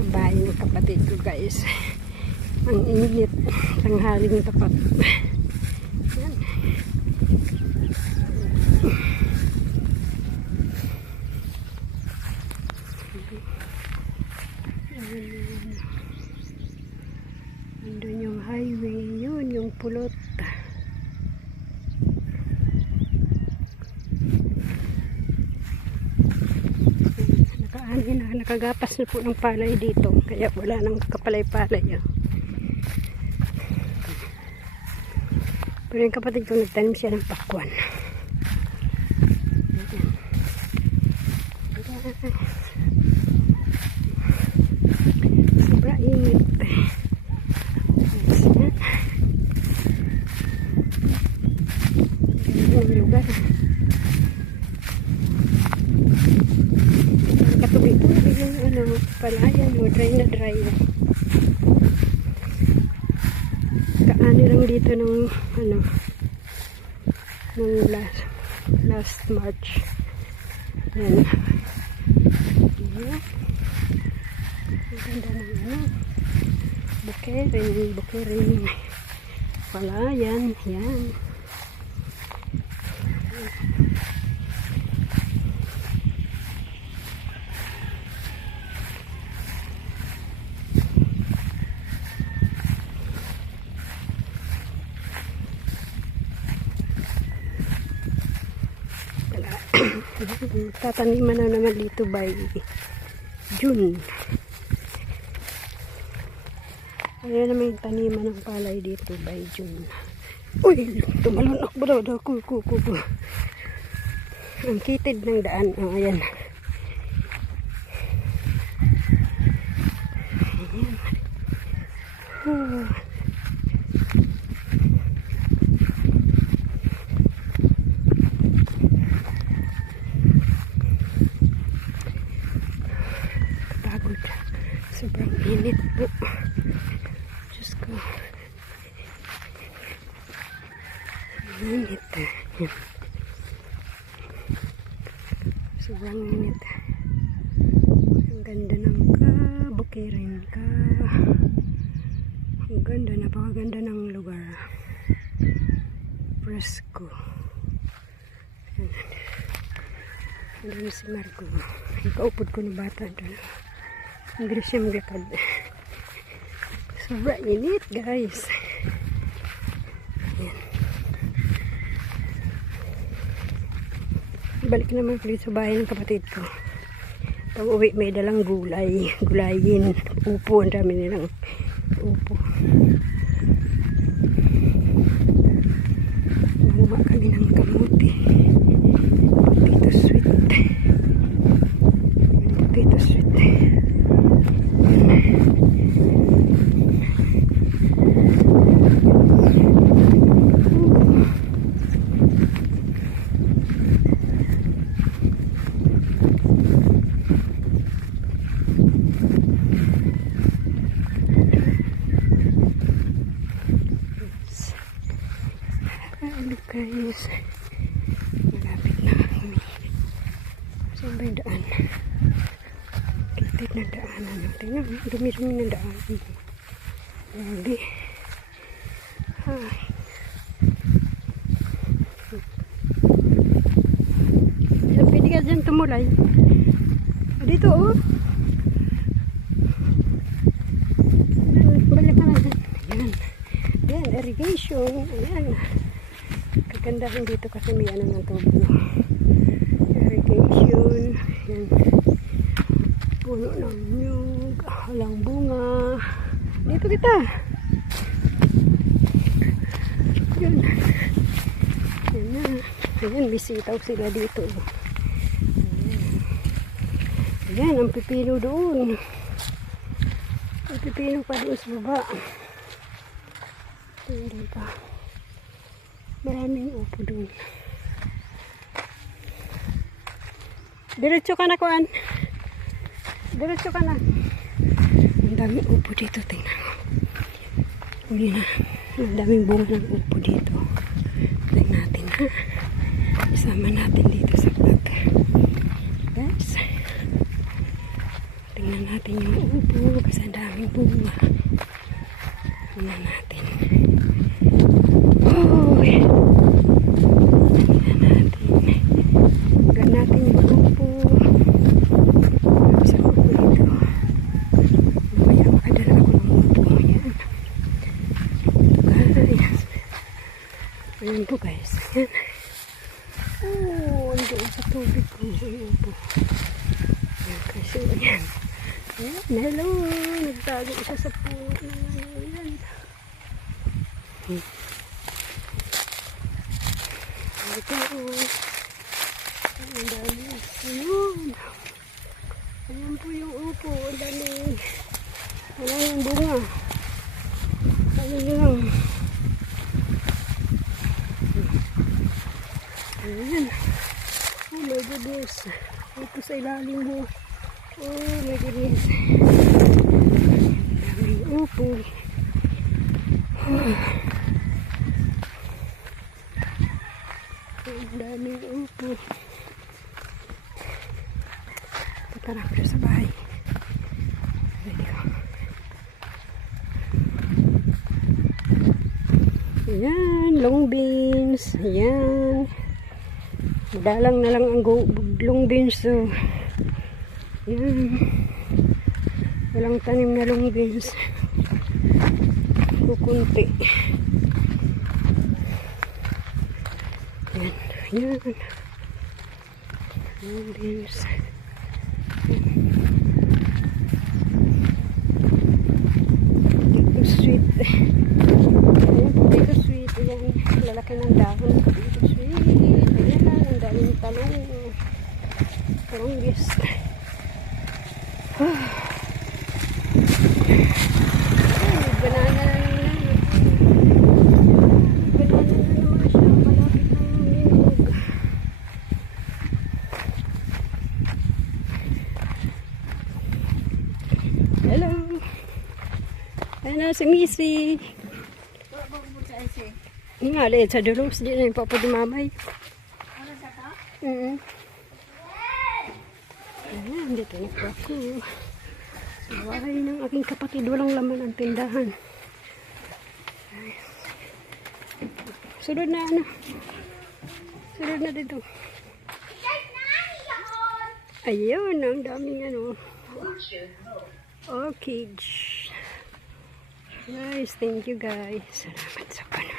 Sa bahay ng kapatid ko guys. Ang init. Tanghaling tapat. Yan. Andun yung highway. Yun yung pulot. Nakagapas na po ng palay dito, kaya wala nang kapalay-palay. Pero yung kapatid ko nagtanim siya ng pakwan. Sobra init. Yung lugar. Katubi po yung ano, palayan mo, dry na dry. Kaani lang dito ng ano, nung last March. Ayan. Ayan. Ang ganda ng ano, bukirin. Palayan, yan. Tataniman na naman dito by June. Ayan naman yung taniman ng palay dito by June. Uy! Tumalon ako. Kuku. Ang kitid ng daan. Oh, ayan. Ayan. Oh. Sobrang init po. Diyos ko. Init. Sobrang init. Ang ganda ng kabukirin ka. Ang ganda, napakaganda ng lugar. Presko. Andun si Marco. Ikaupod ko na bata doon. Hindi siya magkakad. Sobra init guys. Ayan. Balik naman ulit sa bahay ng kapatid ko. Pag uwi may dalang gulayin, upo. Ang dami nilang upo. Manguha kami ng kamuti. Potato sweet. Potato sweet. Guys, malapit na kami. Saan ba yung daan? Kitid na daanan. Tingnan, dumi-dumi na daan. Grabe. Ay. Pwede ka dyan tumulay. Dito oh. Balik ka na dyan. Ayan. Ayan, irrigation. Ayan. Kagandahan dito kasi may ano ng tubig. Irrigation. Yan. Puno ng nyug. Walang bunga. Dito kita. Yan. Yan na. Ayan, bisitaw sila dito. Ayan, ang pipino doon. Ang pipino pa doon sa baba. Hindi pa. Maraming upo doon. Diretso ka na, kuan. Diretso ka na. Ang daming upo dito, tingnan mo. Uli na. Ang daming bunga ng upo dito. Tingnan natin, ha. Isama natin dito sa vlog. Guys. Tingnan natin yung upo. upo kasi ang daming bunga. Tingnan natin. Oh, tingnan natin. Tingnan natin yung upo. Sa upo ito. Kaya makadala ako ng upo. Ayan. Ito guys. Ayan po guys. Ayan. Oh, ando sa tubig ko. Ayan po. Ayan kasi ayan. Ayan, hello. Nagtago siya sa puno. Ayan. Ito oh. Ang dami. Ayan. Ayan po yung upo. Ang dami. Wala yung bunga. Ayan lang. Ayan. Oh my goodness. Ito sa ilalim mo. Oh my goodness. Daming upo. Ang daming upo. Tara na sa bahay. Ayan, long beans. Ayan. Dalang na lang ang long beans. So, ayan. Walang tanim na long beans. Kukunti. Ayan. Ayan. Long beans. Dito sweet. Ayan, dito sweet. Ayan, lalaki ng dahon. Dito sweet. Ayan, ang daming talong. Talonggis. Ayan, banana na naman. Banana na naman siya. Malapit ng linog. Hello. Ayan na si Missy. Nga, dahil sa dulos, di na yung papadumamay. Ayan, dito na po ako. Sa bahay ng aking kapatid, walang laman ang tindahan. Sunod na, ano? Sunod na dito. Ayun, ang daming, ano. Orchids. Guys, thank you guys. Salamat sa panonood.